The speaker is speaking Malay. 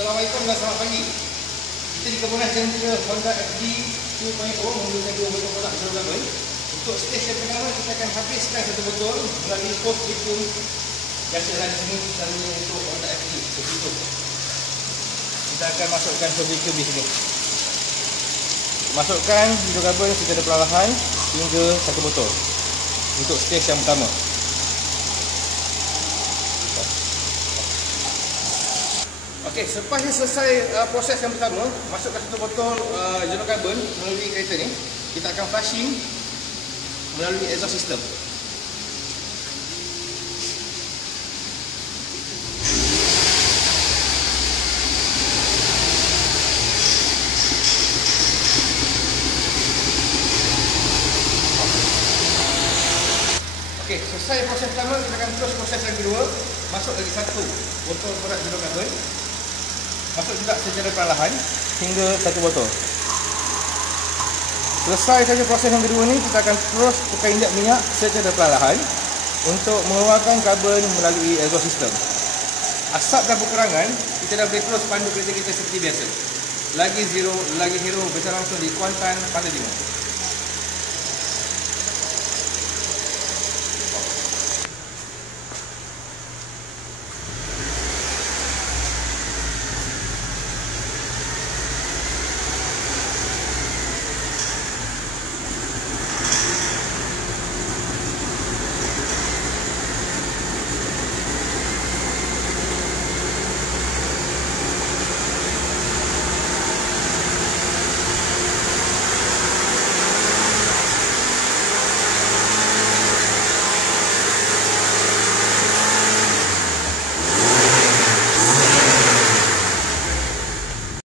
Assalamualaikum dan selamat pagi. Kita di Kebunan Jentera Honda FD 2.0 menggunakan 2 botol produk hidrokarbon. Untuk stage yang pertama kita akan habiskan 1 botol melalui hose vacuum biasa di sini selalu untuk Honda FD seperti itu. Kita akan masukkan hose vacuum di sini. Masukkan hidrokarbon secara perlahan hingga 1 botol untuk stage yang pertama. Okey, selepas selesai proses yang pertama, masukkan 1 botol hidrokarbon melalui kereta ni, kita akan flushing melalui exhaust system. Okey, selesai proses pertama, kita akan terus proses yang kedua. Masuk lagi 1 botol produk hidrokarbon. Masuk juga secara perlahan hingga 1 botol. Selesai saja proses yang kedua ni, kita akan terus tukar injek minyak secara perlahan untuk mengeluarkan karbon melalui exhaust system. Asap dan kekurangan, kita dah boleh terus pandu kereta kita seperti biasa. Lagi zero, lagi hero, bisa langsung di Kuantan Pantai Timur.